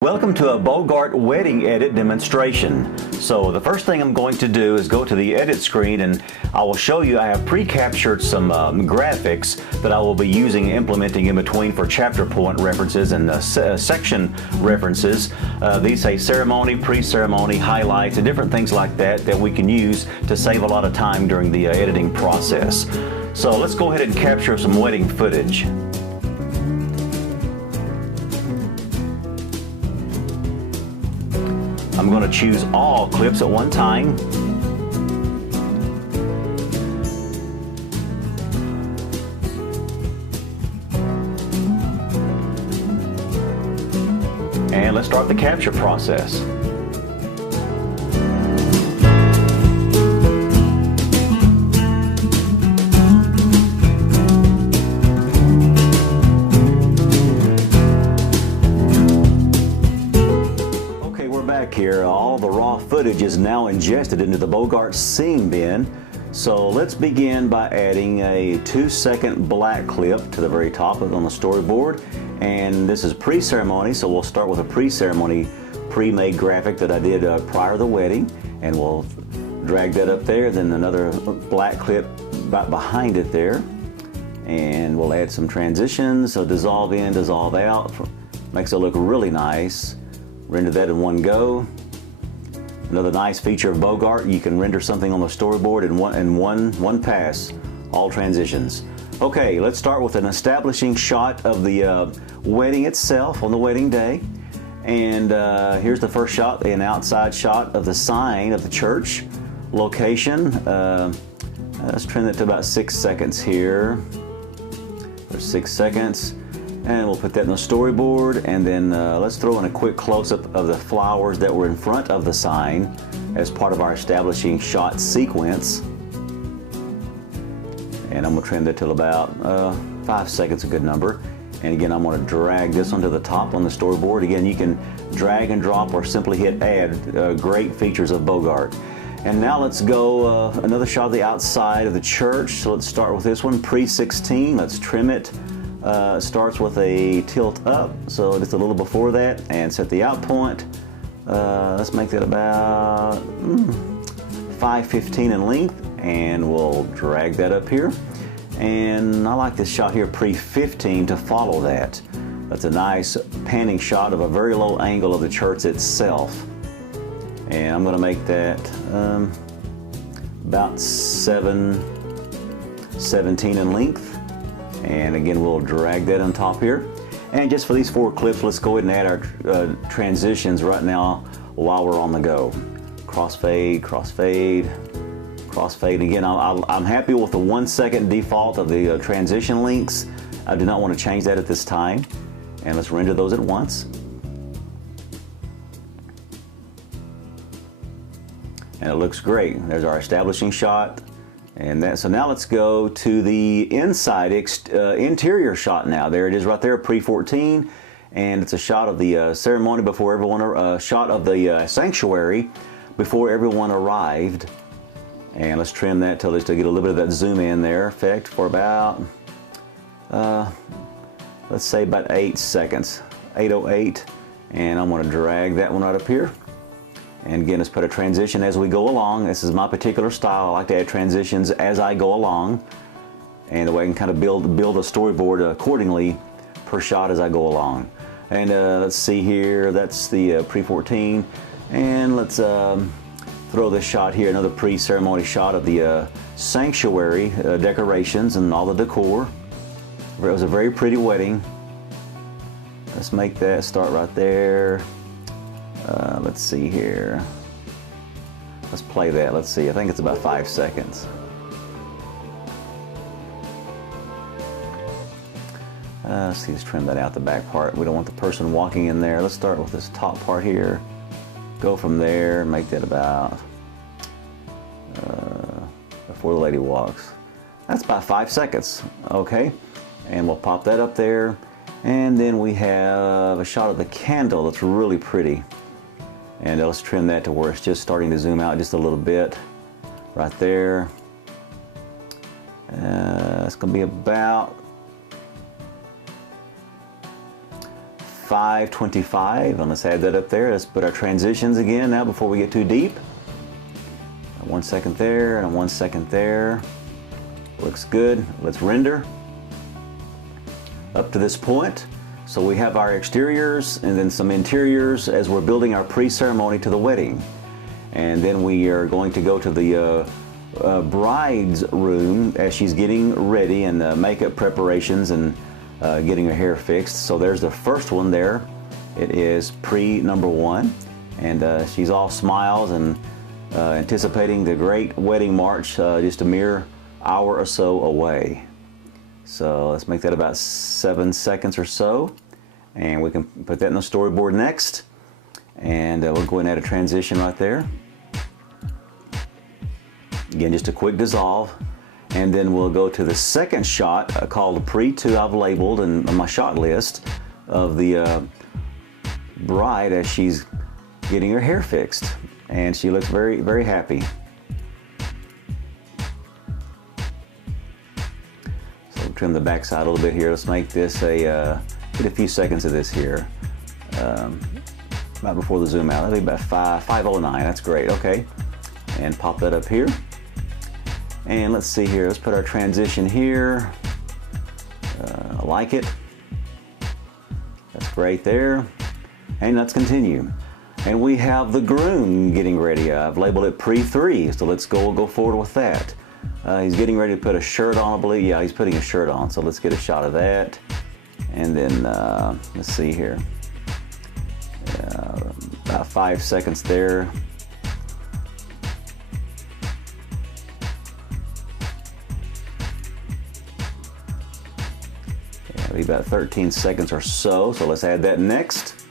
Welcome to a Bogart wedding edit demonstration. So the first thing I'm going to do is go to the edit screen, and I will show you I have pre-captured some graphics that I will be implementing in between for chapter point references and section references. These say ceremony, pre-ceremony, highlights, and different things like that that we can use to save a lot of time during the editing process. So let's go ahead and capture some wedding footage. I'm going to choose all clips at one time. And let's start the capture process. Here, all the raw footage is now ingested into the Bogart scene bin. So let's begin by adding a 2-second black clip to the very top on the storyboard. And this is pre-ceremony, so we'll start with a pre-ceremony pre-made graphic that I did prior to the wedding, and we'll drag that up there. Then another black clip about behind it there, and we'll add some transitions, so dissolve in, dissolve out, makes it look really nice. Render that in one go. Another nice feature of Bogart, you can render something on the storyboard in one pass, all transitions. Okay, let's start with an establishing shot of the wedding itself on the wedding day. And here's the first shot, an outside shot of the sign of the church location. Let's trim it to about 6 seconds here. There's 6 seconds. And we'll put that in the storyboard, and then let's throw in a quick close-up of the flowers that were in front of the sign as part of our establishing shot sequence. And I'm going to trim that till about 5 seconds, a good number. And again, I'm going to drag this onto the top on the storyboard. Again, you can drag and drop or simply hit add. Great features of Bogart. And now let's go another shot of the outside of the church. So let's start with this one, pre-16. Let's trim it. Starts with a tilt up, so just a little before that, and set the out point. Let's make that about 5:15 in length, and we'll drag that up here. And I like this shot here, pre-15, to follow that. That's a nice panning shot of a very low angle of the church itself. And I'm going to make that about 7:17 in length. And again, we'll drag that on top here. And just for these 4 clips, let's go ahead and add our transitions right now while we're on the go. Crossfade, crossfade, crossfade. Again, I'm happy with the 1 second default of the transition links. I do not want to change that at this time. And let's render those at once. And it looks great. There's our establishing shot. And so now let's go to the inside interior shot now. There it is right there, pre-14. And it's a shot of the ceremony before everyone, shot of the sanctuary before everyone arrived. And let's trim that till just to get a little bit of that zoom in there effect for about, let's say about 8 seconds, 8:08. And I'm going to drag that one right up here. And again, let's put a transition as we go along. This is my particular style. I like to add transitions as I go along. And the way I can kind of build a storyboard accordingly per shot as I go along. And let's see here, that's the pre-14. And let's throw this shot here, another pre-ceremony shot of the sanctuary decorations and all the decor. It was a very pretty wedding. Let's make that start right there. Let's see here. Let's play that. Let's see. I think it's about 5 seconds. Let's see. Let's trim that out, the back part. We don't want the person walking in there. Let's start with this top part here. Go from there. Make that about before the lady walks. That's about 5 seconds. Okay. And we'll pop that up there. And then we have a shot of the candle that's really pretty. And let's trim that to where it's just starting to zoom out just a little bit right there. It's going to be about 5:25, and let's add that up there. Let's put our transitions again now before we get too deep. 1 second there and 1 second there. Looks good. Let's render up to this point. So we have our exteriors and then some interiors as we're building our pre-ceremony to the wedding. And then we are going to go to the bride's room as she's getting ready and makeup preparations and getting her hair fixed. So there's the first one there. It is pre-number 1, and she's all smiles and anticipating the great wedding march just a mere hour or so away. So let's make that about 7 seconds or so, and we can put that in the storyboard next. And we'll go ahead and add a transition right there. Again, just a quick dissolve, and then we'll go to the second shot called pre-2. I've labeled in my shot list of the bride as she's getting her hair fixed, and she looks very, very happy. So we'll trim the back side a little bit here. Let's make this get a few seconds of this here. Right before the zoom out. That'll be about 5:09. That's great. Okay, and pop that up here. And let's see here. Let's put our transition here. I like it. That's great there. And let's continue. And we have the groom getting ready. I've labeled it pre-3, so let's go forward with that. He's getting ready to put a shirt on, I believe. Yeah, he's putting a shirt on. So let's get a shot of that. And then let's see here. About 5 seconds there. Yeah, maybe about 13 seconds or so. So let's add that next.